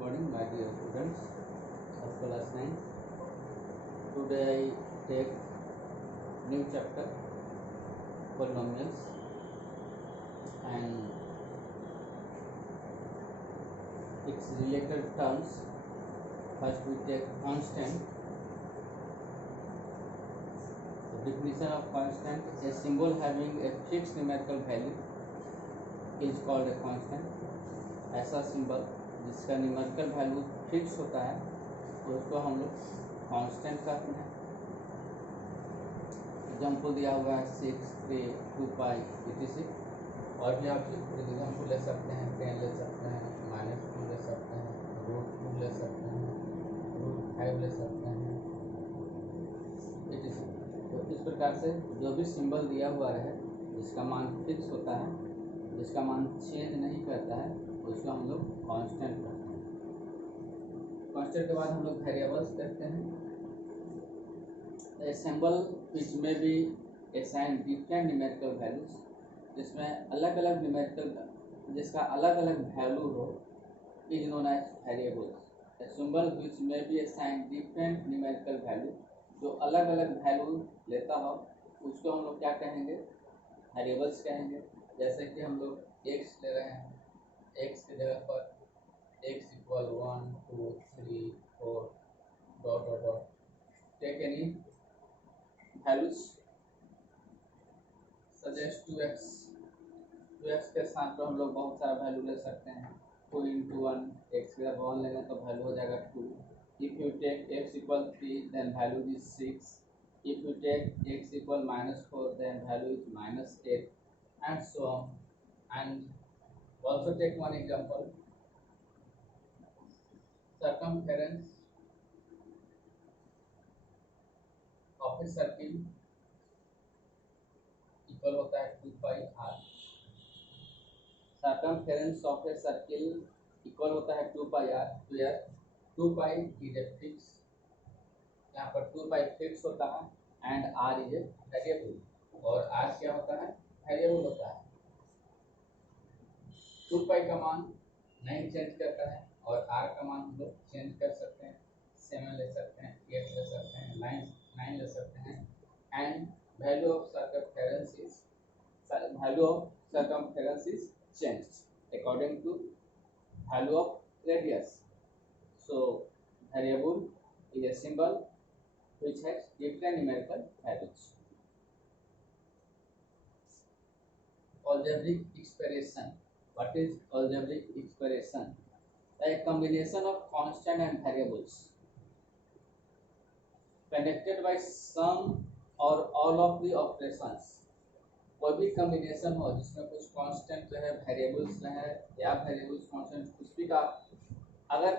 morning, my dear students of class 9. Today I take new chapter polynomials and its related terms. First we take constant. The definition of constant: a symbol having a fixed numerical value is called a constant. ऐसा symbol जिसका numerical value fix होता है तो उसको हम लोग constant कहते हैं। एग्जाम्पल दिया हुआ है 6, 3, 2 पाई etc। और भी आप एग्जाम्पल ले सकते हैं, 10 ले सकते हैं, -2 ले सकते हैं, √2 ले सकते हैं, √5 ले सकते हैं etc। तो इस प्रकार से जो भी सिंबल दिया हुआ रहे जिसका मान फिक्स होता है, जिसका मान चेंज नहीं करता है, उसको हम लोग कांस्टेंट कहते हैं। कांस्टेंट के बाद हम लोग वेरिएबल्स देखते हैं। ए symbol which may be assign different numerical values, जिसमें अलग अलग न्यूमेरिकल जिसका अलग अलग वैल्यू हो, is known as variables. A symbol which may be assign different numerical value, जो अलग अलग वैल्यू लेता हो उसको हम लोग क्या कहेंगे? वेरिएबल्स कहेंगे। जैसे कि हम लोग x ले रहे हैं, x की जगह पर x = 1, 2, 3, 4 ... take any values suggest 2x के साथ तो हम लोग बहुत सारा वैल्यू ले सकते हैं। 2 × 1, x की जगह 1 लेंगे तो वैल्यू हो जाएगा 2। If you take x = 3 then value is 6। If you take x = -4 then value is -8 and so on। And also take one example: circumference of a circle equal होता है 2 पाई r। circumference of a circle equal होता है 2 पाई r। तो यार 2 pi is a fix, यहाँ पर 2 पाई fix होता है and r is a variable. और r क्या होता है? वेरिएबल होता है। 2 पाई का मान नहीं चेंज करता है और r का मान हम लोग चेंज कर सकते हैं। 7 ले सकते हैं, 8 ले सकते हैं, 9 ले सकते हैं। And value of circumference is changed according to value of radius। So variable is a symbol which has different numerical values। Algebraic expression. What is algebraic expression? A combination of constant and variables connected by some or all of the operations। कोई भी combination हो जिसमें कुछ constant रहे, variables रहे या variables constant, कुछ भी का अगर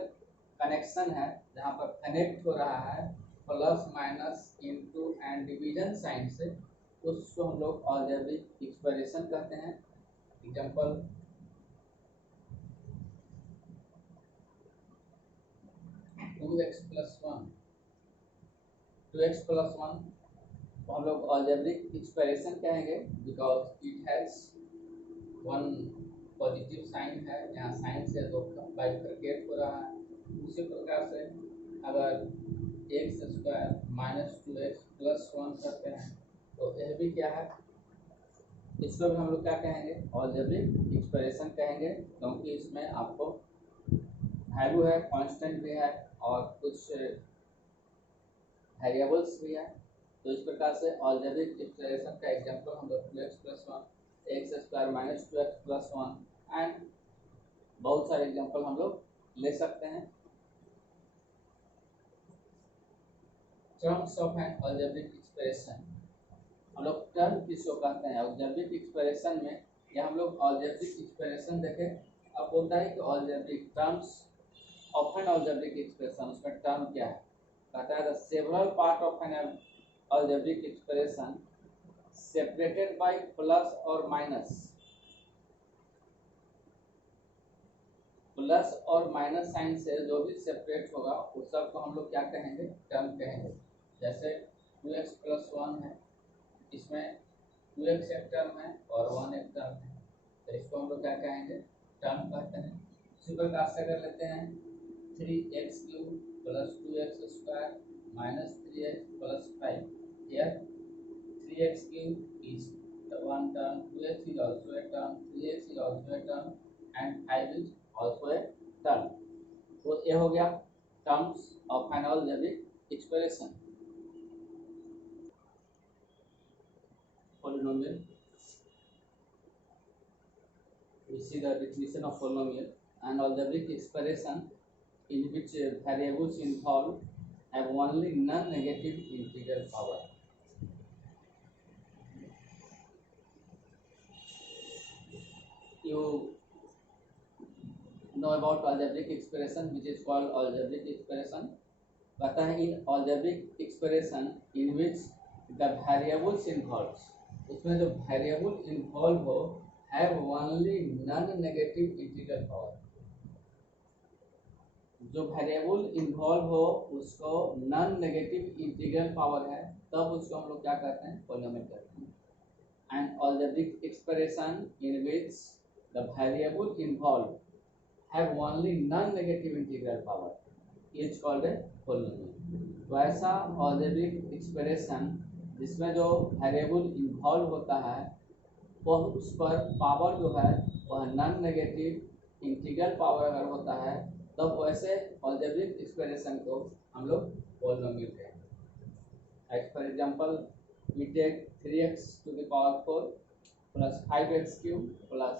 कनेक्शन है जहाँ पर कनेक्ट हो रहा है plus minus into and division sign से, उसको हम लोग अलजेब्रिक एक्सप्रेशन कहते हैं। एग्जांपल: 2x + 1 तो हम लोग अलजेब्रिक एक्सप्रेशन कहेंगे because it has one positive sign है, यहाँ साइन से दो बाइफरकेट हो रहा है। उसी प्रकार से अगर x² - 2x + 1 करते हैं तो यह भी क्या है? इसको भी हम लोग क्या कहेंगे? अलजेब्रिक एक्सप्रेशन कहेंगे, क्योंकि इसमें आपको वैल्यू है, कांस्टेंट भी है और कुछ वेरिएबल्स भी है। तो इस प्रकार से अलजेब्रिक एक्सप्रेशन का एग्जांपल हम लोग 2x + 1, x² - 2x + 1 एंड बहुत सारे एग्जांपल हम लोग ले सकते हैं। Terms of N algebraic expression, हम लोग टर्म किसको कहते हैं? अलजेब्रिक एक्सप्रेशन में या हम लोग अलजेब्रिक एक्सप्रेशन देखें। अब बोलता है कि algebraic terms of N algebraic expression, उसमें टर्म क्या है? कहता है the several part of N algebraic expression separated by plus और माइनस साइन से जो भी सेपरेट होगा उस सब को हम लोग क्या कहेंगे? टर्म कहेंगे। जैसे 2x + 1 है, इसमें 2x एक टर्म है और 1 एक टर्म है, तो इसको हम लोग क्या कहेंगे? टर्म कहते हैं। इसी प्रकार से कर लेते हैं 3x³ plus 2x² minus 3x plus 5. Here 3x³ is one term, 2x is also a term, 3x is also a term, and 5 is also a term. तो ये हो गया terms of an algebraic expression. Polynomial. We see the definition of polynomial: an algebraic expression in which variables involved have only non-negative integral power. You know about algebraic expression, which is called algebraic expression. कहता है in algebraic expression in which the variables involved, उसमें जो variable involved हो have only non-negative integral power. जो variable involve हो उसको non negative integral power है, तब उसको हम लोग क्या कहते हैं? पॉलिनोमियल कहते हैं. And algebraic expression in which the variable involved have only non-negative integral power is called a polynomial. तो ऐसा algebraic expression जिसमें जो वेरिएबल इन्वॉल्व होता है वह उस पर पावर जो है वह नॉन नेगेटिव इंटीग्रल पावर अगर होता है तब वैसे algebraic expression को हम लोग पॉलिनोमियल कहते हैं. For example we take 3x to the power 4 plus 5x³ plus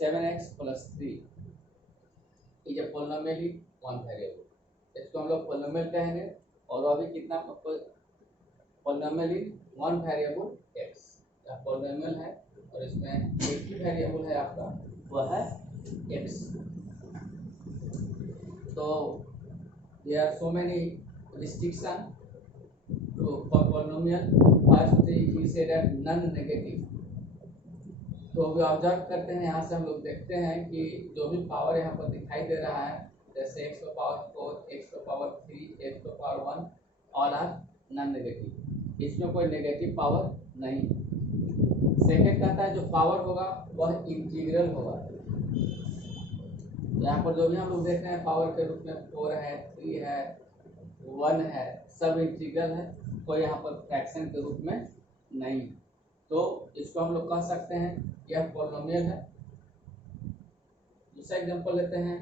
7x plus 3 is a polynomial in one variable. इसको हम लोग पॉलिनोमियल कहेंगे. और अभी कितना polynomial in one variable x. यह पॉलिनोमियल है और इसमें एक ही वेरिएबल है आपका, वह है x. तो there are so many restrictions for polynomial. First we say that non-negative. तो अभी ऑब्जर्व करते हैं, यहाँ से हम लोग देखते हैं कि जो भी पावर यहाँ पर दिखाई दे रहा है, जैसे x to power 4, x to power 3, x to power 1, all are non negative. इसमें कोई नेगेटिव पावर नहीं. सेकेंड कहता है जो पावर होगा वह इंटीग्रल होगा. यहाँ पर जो भी हम लोग देख रहे हैं पावर के रूप में 4 है, 3 है, 1 है, सब इंटीग्रल है, कोई यहाँ पर फ्रैक्शन के रूप में नहीं. तो इसको हम लोग कह सकते हैं यह पॉलिनोमियल है. दूसरा एग्जांपल लेते हैं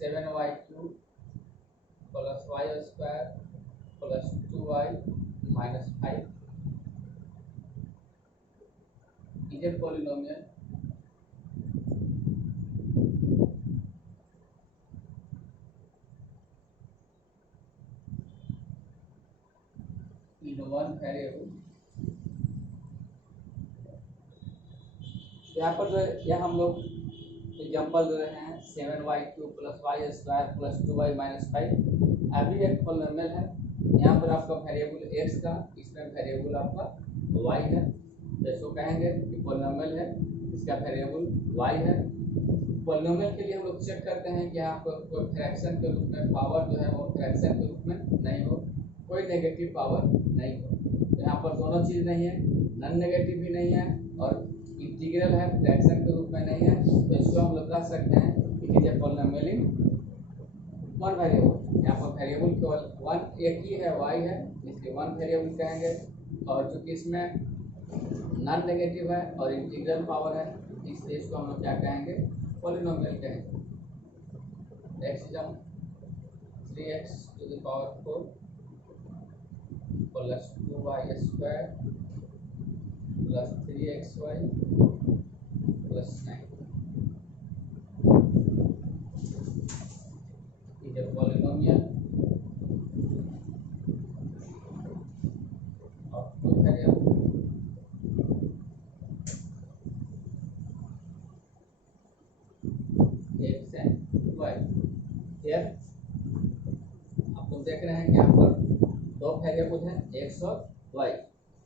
7y³ plus y² plus 2y minus 5 is a polynomial. In one variable. यहाँ पर जो यह हम लोग एग्जांपल दे रहे हैं 7y³ plus y² plus 2y minus 5 अभी एक पॉलिनोमियल है. यहाँ पर आपका वेरिएबल x का, इसमें वेरिएबल आपका y है. जैसे कहेंगे कि पॉलिनोमियल है, इसका वेरिएबल y है. पॉलिनोमियल के लिए हम लोग चेक करते हैं कि यहाँ पर कोई फ्रैक्शन के रूप में पावर जो है वो फ्रैक्शन के रूप में नहीं हो, कोई नेगेटिव पावर नहीं हो. तो यहाँ पर दोनों चीज़ नहीं है, नॉन नेगेटिव भी नहीं है और इंटीग्रल है, फ्रैक्शन के रूप में नहीं है. तो इसको हम लोग कह सकते हैं कि it is a polynomial in one variable. यहाँ पर वेरिएबल केवल वन एक ही है, y है, इसलिए वन वेरिएबल कहेंगे. और चूंकि इसमें नॉन नेगेटिव है और इंटीग्रल पावर है, इसलिए इसको हम लोग क्या कहेंगे? पॉलिनोमियल कहेंगे. Next example 3x to the power 4 plus 2y² plus 3xy plus 9 is a polynomial of two variables. X and y. Here आप लोग देख रहे हैं कि यहाँ पर दो वेरिएबल हैं x और y.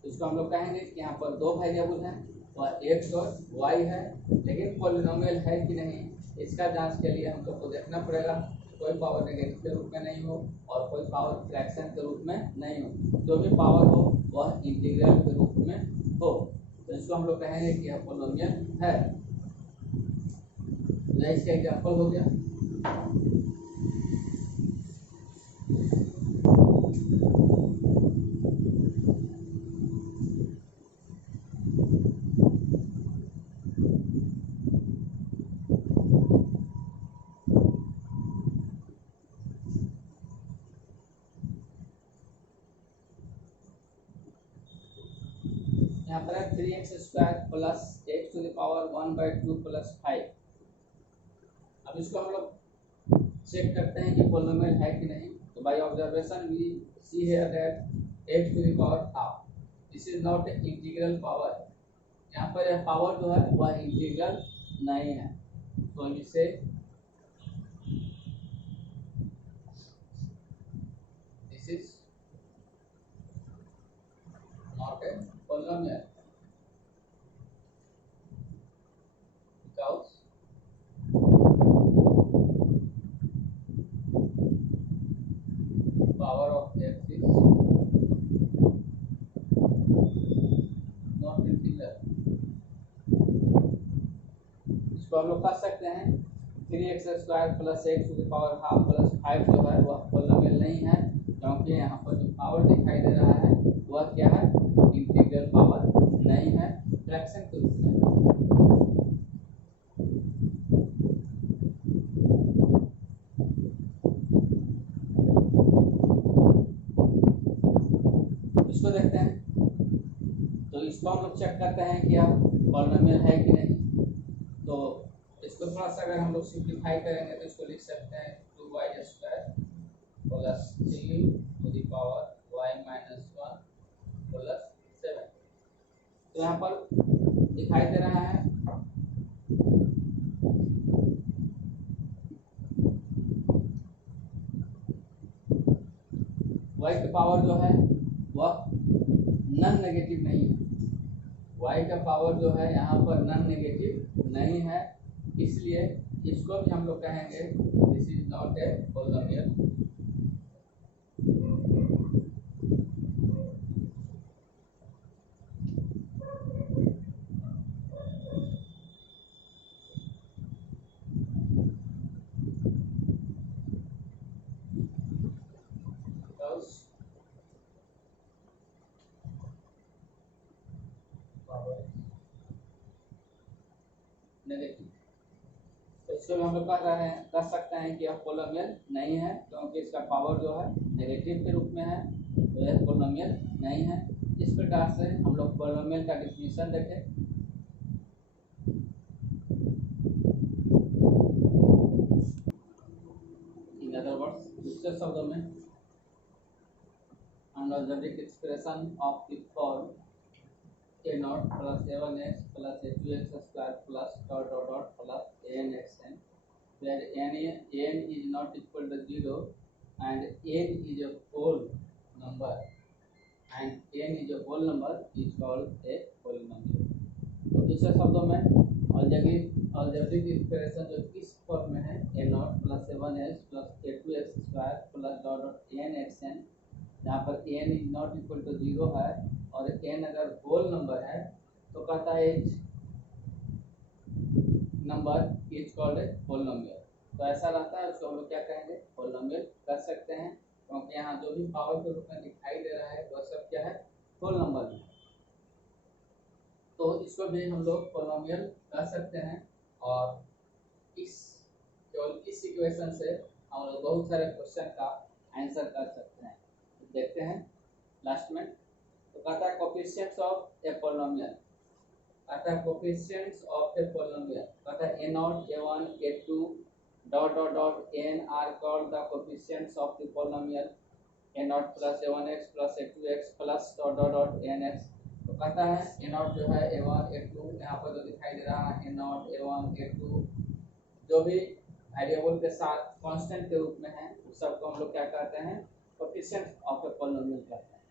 इसको हम लोग कहेंगे कि यहाँ पर दो वेरिएबल हैं और x और y है, लेकिन पॉलिनोमियल है कि नहीं इसका जांच के लिए हम लोग को देखना पड़ेगा कोई पावर नेगेटिव के रूप में नहीं हो और कोई पावर फ्रैक्शन के रूप में नहीं हो. जो भी पावर हो वह इंटीग्रल के रूप में हो. तो इसको हम लोग कहेंगे कि यह पॉलिनोमियल है. इसका एग्जांपल हो गया यहाँ पर है 3x² प्लस x⁴ प्लस 5। अब इसको हम लोग चेक करते हैं कि पॉलिनोमियल है कि नहीं। तो by observation we see here that x⁴ this is not integral power. यहाँ पर यह पावर जो है वह इंटीग्रल नहीं है, तो इसे this is not a polynomial because power of x is not integral। इसको हम लोग कह सकते हैं 3x² प्लस x⁴ प्लस 5 जो है वह पॉलिनोमियल नहीं है, क्योंकि यहाँ पर जो पावर दिखाई दे रहा है वह क्या है, इंटीग्रल पावर नहीं है, फ्रैक्शन के रूप में। इसको देखते हैं, तो इसको हम लोग चेक करते हैं कि अब पॉलिनोमियल है कि नहीं। तो इसको थोड़ा सा अगर हम लोग सिंप्लीफाई करेंगे तो इसको लिख सकते हैं 2y² प्लस 3y -1 प्लस 7। तो यहाँ पर दिखाई दे रहा है y का पावर जो है वह नॉन नेगेटिव नहीं है। y का पावर जो है यहाँ पर नॉन नेगेटिव नहीं है, इसलिए इसको भी हम लोग कहेंगे this is not a polynomial. Negative, तो इसको भी हम लोग कह सकते हैं कि यह पॉलिनोमियल नहीं है, क्योंकि इसका पावर जो है नेगेटिव के रूप में है, तो यह पॉलिनोमियल नहीं है। इस प्रकार से हम लोग पॉलिनोमियल का डेफिनेशन देखें। इन अदर वर्ड्स, दूसरे शब्दों में algebraic expression of the form a0 plus a1x plus a2x² plus ... plus anxn, where n is not equal to 0 and n is a whole number and n is a whole number is called a polynomial। तो दूसरे शब्दों में algebraic expression जो इस form में है a0 plus a1x plus a2x² plus ... anxn, जहाँ पर n is not equal to 0 है और n अगर होल नंबर है तो कहता है number is called a polynomial. तो ऐसा रहता है, उसको हम लोग क्या कहेंगे, पॉलिनोमियल कर सकते हैं, क्योंकि यहाँ जो भी पावर के रूप में दिखाई दे रहा है वह सब क्या है, होल नंबर है। तो इसको भी हम लोग पॉलिनोमियल कर सकते हैं, और केवल इस इक्वेशन से हम लोग बहुत सारे क्वेश्चन का आंसर कर सकते हैं। देखते हैं लास्ट में, तो कहता है कोफिशिएंट्स ऑफ ए पॉलिनोमियल, कहता है कोफिशिएंट्स ऑफ ए पॉलिनोमियल, कहता है a0 a1 a2 ... n are called the coefficients of the polynomial a0 plus a1x plus a2x plus ... nx। तो कहता है a0 जो है a1 a2, यहाँ पर जो दिखाई दे रहा है a0 a1 a2 जो भी वेरिएबल के साथ कांस्टेंट के रूप में है, उस सबको हम लोग क्या कहते हैं, कोफिशिएंट ऑफ ए पॉलिनोमियल कहते हैं।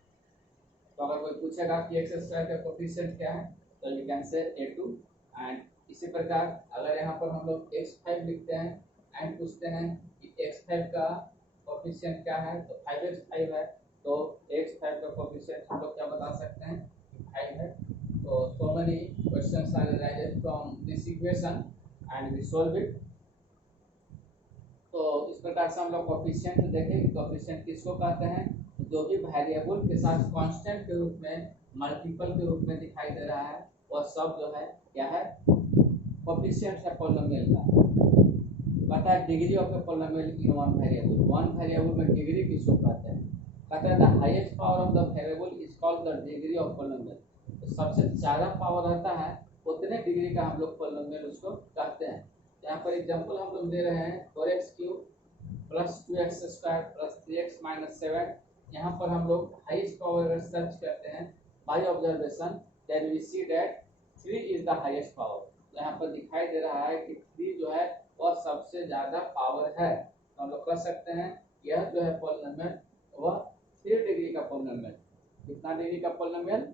तो अगर कोई पूछेगा कि x² का कोफिशिएंट क्या है, तो you can say a2। And इसी प्रकार अगर यहाँ पर हम लोग x5 लिखते हैं एंड पूछते हैं कि x5 का कोफिशिएंट क्या है, तो 5x5 है, तो x5 का कोफिशिएंट हम लोग क्या बता सकते हैं, 5 है। तो so many questions are arised from this equation and we solve it। तो इस प्रकार से हम लोग कोफिशिएंट देखें। कोफिशिएंट किसको कहते हैं? जो भी वेरिएबल के साथ कांस्टेंट के रूप में, मल्टीपल के रूप में दिखाई दे रहा है, वह सब जो है क्या है? कोफिशिएंट है पॉलिनोमियल का। पता है degree of a polynomial in one variable. One variable में डिग्री किसको कहते हैं? कहते हैं the highest power of the variable is called the degree of polynomial. तो सबसे ज़्यादा पावर रहता है उतने डिग्री का हम लोग पॉलिनोमियल उसको कहते हैं। यहाँ पर एग्जांपल हम लोग दे रहे हैं 4x³ plus 2x² plus 3x minus 7। यहाँ पर हम लोग हाईएस्ट पावर अगर सर्च करते हैं by observation, then we see that 3 is the highest power. यहाँ पर दिखाई दे रहा है कि 3 जो है वह सबसे ज़्यादा पावर है। तो हम लोग कह सकते हैं यह जो है पॉलिनोमियल वह 3 डिग्री का पॉलिनोमियल। कितना डिग्री का पॉलिनोमियल?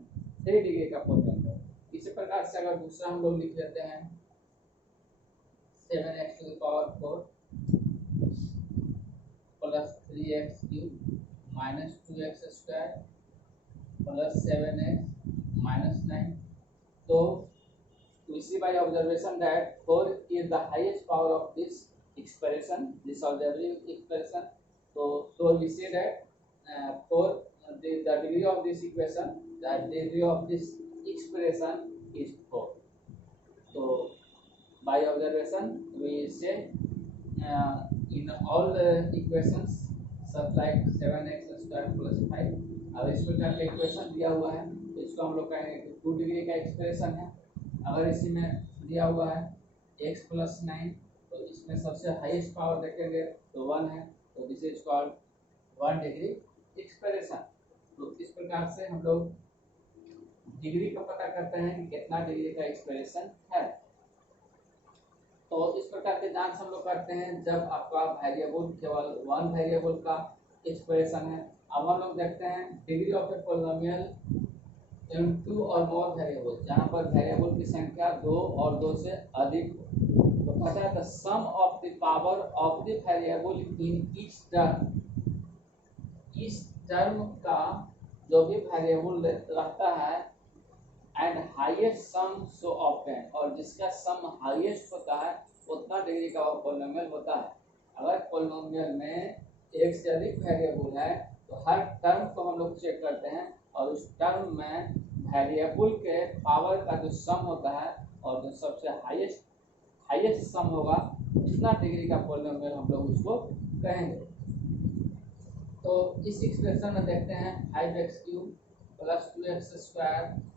3 डिग्री का पॉलिनोमियल। इसी प्रकार से अगर दूसरा हम लोग लिख लेते हैं 7x⁴ plus 3x³ minus 2x² plus 7x minus 9। तो we see by observation that 4 is the highest power of this expression, this algebraic expression. So we say that 4 the degree of this equation, the degree of this expression is 4. So by observation we say in all the equations such like 7x² plus 5, अब इस प्रकार का equation दिया हुआ है तो इसको हम लोग कहेंगे कि 2 डिग्री का एक्सप्रेशन है। अगर इसी में दिया हुआ है x प्लस 9, तो इसमें सबसे हाईएस्ट पावर देखेंगे तो 1 है, तो this is called 1 degree expression. तो इस प्रकार से हम लोग डिग्री का पता करते हैं कि कितना डिग्री का एक्सप्रेशन है। तो इस प्रकार के जांच हम लोग करते हैं जब आपका वेरिएबल केवल 1 वेरिएबल का एक्सप्रेशन है। अब हम लोग देखते हैं डिग्री ऑफ ए पॉलिनोमियल इन 2 और मोर वेरिएबल, जहाँ पर वेरिएबल की संख्या 2 और 2 से अधिक हो। तो पता है the sum of the power of the variable in each term, इस टर्म का जो भी वेरिएबल रहता है and highest sum so obtain, और जिसका सम हाईएस्ट होता है उतना डिग्री का पॉलिनोमियल होता है। अगर पॉलिनोमियल में एक से अधिक वेरिएबल है तो हर टर्म को हम लोग चेक करते हैं और उस टर्म में वेरिएबल के पावर का जो सम होता है और जो सबसे हाईएस्ट सम होगा इतना डिग्री का पॉलिनोमियल हम लोग उसको कहेंगे। तो इस एक्सप्रेशन में देखते हैं 5x³ प्लस 2x²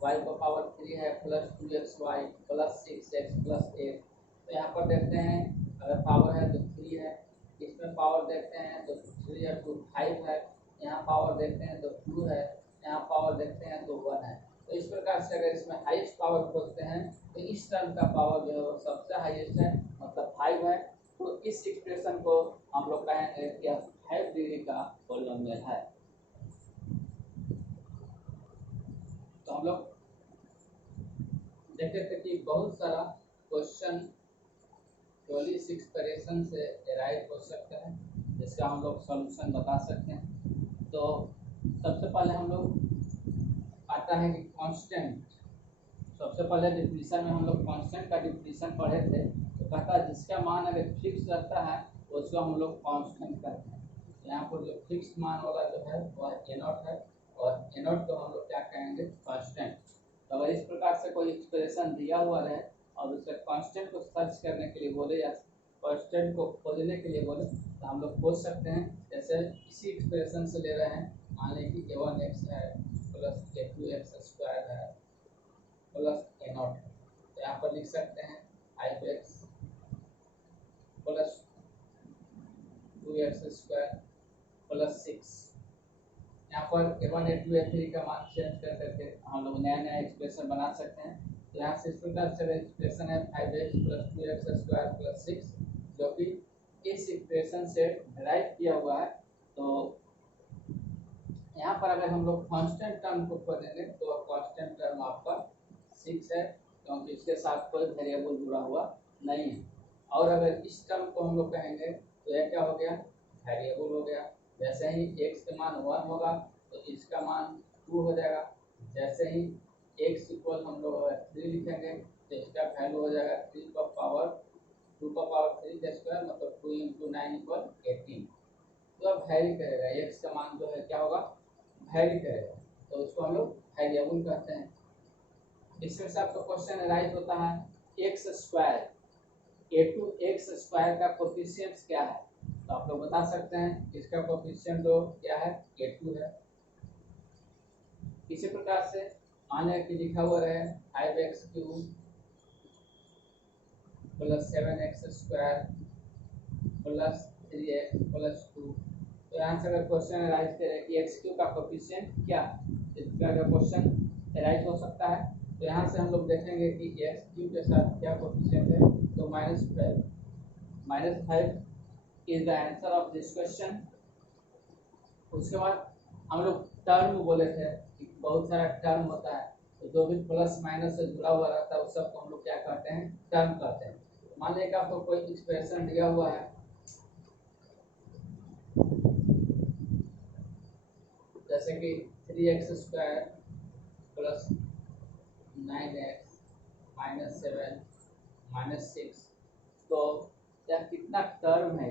y का पावर 3 है plus 2xy plus 6x plus 8। तो यहाँ पर देखते हैं अगर पावर है तो 3 है, इसमें पावर देखते हैं तो 3 है तो 5 है, यहाँ पावर देखते हैं तो 2 है, यहाँ पावर देखते हैं तो 1 है। तो इस प्रकार से अगर इसमें हाईएस्ट पावर खोजते हैं तो इस टर्म का पावर जो है वो सबसे हाईएस्ट है, मतलब 5 है। तो इस एक्सप्रेशन को हम लोग कहेंगे कि 5 डिग्री का पॉलिनोमियल है। तो हम लोग देखते थे कि बहुत सारा क्वेश्चन केवल इस एक्सप्रेशन से डेराइव हो सकता है जिसका हम लोग सॉल्यूशन बता सकते हैं। तो सबसे पहले हम लोग आता है कि कांस्टेंट। सबसे पहले डिफिनीशन में हम लोग कांस्टेंट का डिफिनीशन पढ़े थे। तो कहता है जिसका मान अगर फिक्स रहता है उसको हम लोग कांस्टेंट कहते हैं। यहाँ पर जो फिक्स मान वाला जो है वह a0 है और a0 को हम लोग क्या कहेंगे? कांस्टेंट। तो अगर इस प्रकार से कोई एक्सप्रेशन दिया हुआ रहे और उसके कांस्टेंट को सर्च करने के लिए बोले या कांस्टेंट को खोजने के लिए बोले तो हम लोग खोज सकते हैं। जैसे इसी एक्सप्रेशन से ले रहे हैं, मान लें कि a1x है प्लस a2x² है प्लस a0 है, तो यहाँ पर लिख सकते हैं 5x प्लस 2x² प्लस 6। यहाँ पर a1 a2 a3 का मान चेंज कर करके हम लोग नया नया एक्सप्रेशन बना सकते हैं। तो यहाँ से इस प्रकार से एक्सप्रेशन है 5x प्लस 2x² प्लस 6, जो कि इस एक्सप्रेशन से डिराइव किया हुआ है। तो यहाँ पर अगर हम लोग कांस्टेंट टर्म को खोजेंगे तो कांस्टेंट टर्म आपका 6 है, क्योंकि इसके साथ कोई वेरिएबल जुड़ा हुआ नहीं है। और अगर इस टर्म को हम लोग कहेंगे तो यह क्या हो गया? वेरिएबल हो गया। जैसे ही x का मान 1 होगा तो इसका मान 2 हो जाएगा। जैसे ही x इक्वल हम लोग 3 लिखेंगे तो इसका वैल्यू हो जाएगा 2 का पावर 3 का स्क्वायर, मतलब 2 × 9 इक्वल 18, तो अब वैरी करेगा, x का मान जो है क्या होगा, वैरी करेगा, तो उसको हम लोग वेरिएबल कहते हैं। इसमें से आपका क्वेश्चन अराइज होता है एक्स स्क्वायर, a2x² का कोफिशिएंट क्या है, तो आप लोग बता सकते हैं इसका कोफिशिएंट जो क्या है a2 है। इसी प्रकार से मान लिया कि लिखा हुआ रहे 5x³ plus 7x² plus 3x plus 2, तो यहाँ से अगर क्वेश्चन अराइज करे कि x³ का कोफिशिएंट क्या, इसका अगर क्वेश्चन अराइज हो सकता है, तो यहाँ से हम लोग देखेंगे कि x³ के साथ क्या कोफिशिएंट है, तो -5 is the answer of this question. उसके बाद हम लोग टर्म बोले थे कि बहुत सारा टर्म होता है, तो जो भी प्लस माइनस से जुड़ा हुआ रहता है उस सबको हम लोग क्या कहते हैं, टर्म कहते हैं। मान लीजिए कि आपको कोई एक्सप्रेशन दिया हुआ है, जैसे कि 3x² plus 9x minus 7 minus 6, तो क्या कितना टर्म है,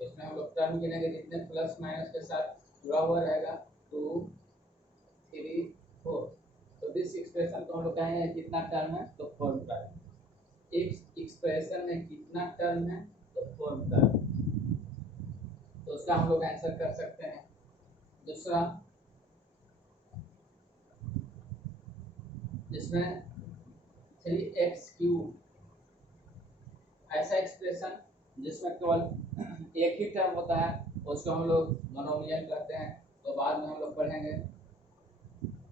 इसमें हम लोग टर्म गिनेंगे जितने प्लस माइनस के साथ जुड़ा हुआ रहेगा, 2 3 4, तो दिस एक्सप्रेशन को हम लोग कहेंगे कितना टर्म है, तो 4 टर्म। एक एक्सप्रेशन में कितना टर्म है, तो 4 टर्म, तो उसका हम लोग आंसर कर सकते हैं। दूसरा, जिसमें 3x³ ऐसा एक्सप्रेशन जिसमें केवल एक ही टर्म होता है, उसको हम लोग मोनोमियल कहते हैं, तो बाद में हम लोग पढ़ेंगे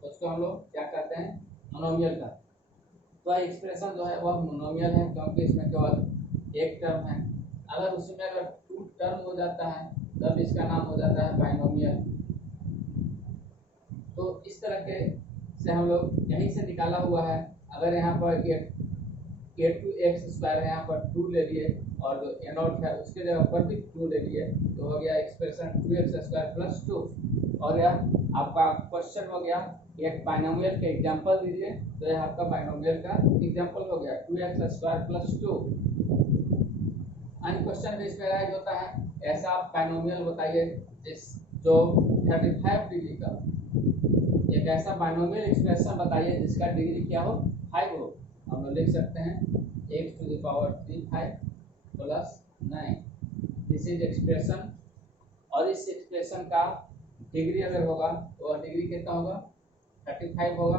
उसको हम लोग क्या कहते हैं, मोनोमियल का। तो एक्सप्रेशन जो है वह मोनोमियल है क्योंकि इसमें केवल एक टर्म है। अगर उसमें अगर 2 टर्म हो जाता है तब इसका नाम हो जाता है बाइनोमियल। तो इस तरह के से हम लोग यहीं से निकाला हुआ है, अगर यहाँ पर a2x² है, यहाँ पर 2 ले लिए और जो a0 है उसके जगह पर भी 2 ले लिए, तो हो गया एक्सप्रेशन 2x² प्लस 2, और यह आपका क्वेश्चन हो गया एक बाइनोमियल के एग्जांपल दीजिए, तो यह आपका बाइनोमियल का एग्जांपल हो गया 2x² प्लस 2। अन्य क्वेश्चन भी इसमें राइज होता है, ऐसा आप बाइनोमियल बताइए जिस जो 35 डिग्री का, एक ऐसा बाइनोमियल एक्सप्रेशन बताइए जिसका डिग्री क्या हो, 5 हो। हम लोग लिख सकते हैं x⁵ 5 plus 9, this is expression, और इस एक्सप्रेशन का डिग्री अगर होगा तो डिग्री कितना होगा, 35 होगा।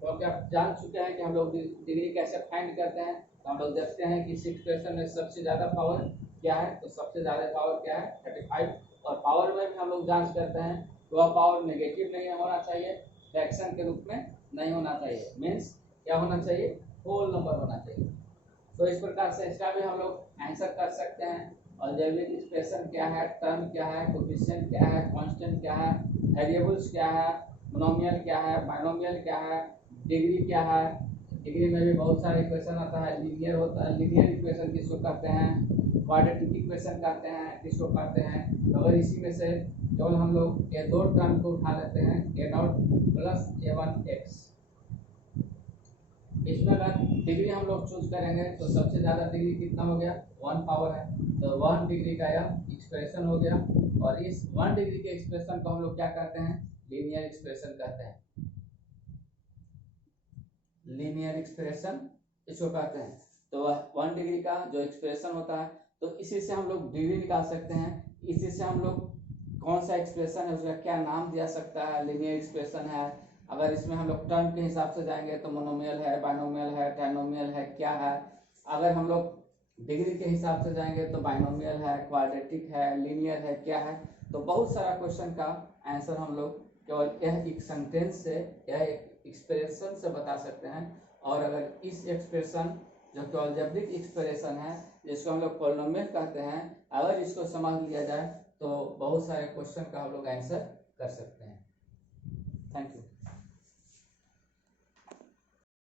तो क्या आप जान चुके हैं कि हम लोग डिग्री कैसे फाइंड करते हैं, तो हम लोग देखते हैं कि इस एक्सप्रेशन में सबसे ज़्यादा पावर क्या है, तो सबसे ज़्यादा पावर क्या है, 35, और पावर में भी हम लोग जांच करते हैं तो वह पावर नेगेटिव नहीं होना चाहिए, फ्रैक्शन के रूप में नहीं होना चाहिए, मीन्स क्या होना चाहिए, होल नंबर होना चाहिए। तो इस प्रकार से इसका भी हम लोग आंसर कर सकते हैं। अलजेब्रिक एक्सप्रेशन क्या है, टर्म क्या है, कोफिशिएंट क्या है, कांस्टेंट क्या है, वेरिएबल्स क्या है, मोनोमियल क्या है, बाइनोमियल क्या है, डिग्री क्या है। डिग्री में भी बहुत सारे इक्वेशन आता है, लीनियर होता है, लीनियर इक्वेशन किसको कहते हैं, क्वाड्रेटिक इक्वेशन कहते हैं, किसको कहते हैं। तो अगर इसी में से केवल हम लोग ये 2 टर्म को उठा लेते हैं, a0 प्लस a1x, इसमें अगर डिग्री हम लोग चूज करेंगे तो सबसे ज़्यादा डिग्री कितना हो गया, 1 पावर है, तो 1 डिग्री का यह एक्सप्रेशन हो गया, और इस 1 डिग्री के एक्सप्रेशन को हम लोग क्या कहते हैं, लीनियर एक्सप्रेशन कहते हैं, लीनियर एक्सप्रेशन इसको कहते हैं। तो 1 डिग्री का जो एक्सप्रेशन होता है, तो इसी से हम लोग डिग्री निकाल सकते हैं, इसी से हम लोग कौन सा एक्सप्रेशन है उसका क्या नाम दिया सकता है, लीनियर एक्सप्रेशन है। अगर इसमें हम लोग टर्म के हिसाब से जाएंगे तो मोनोमियल है, बाइनोमियल है, ट्राइनोमियल है, क्या है। अगर हम लोग डिग्री के हिसाब से जाएंगे तो बाइनोमियल है, क्वाड्रेटिक है, लीनियर है, क्या है। तो बहुत सारा क्वेश्चन का आंसर हम लोग केवल यह एक सेंटेंस से, यह एक एक्सप्रेशन से बता सकते हैं। और अगर इस एक्सप्रेशन जो कि अलजेब्रिक एक्सप्रेशन है, जिसको हम लोग पॉलिनोमियल कहते हैं, अगर इसको समझ लिया जाए तो बहुत सारे क्वेश्चन का हम लोग आंसर कर सकते हैं। Thank you.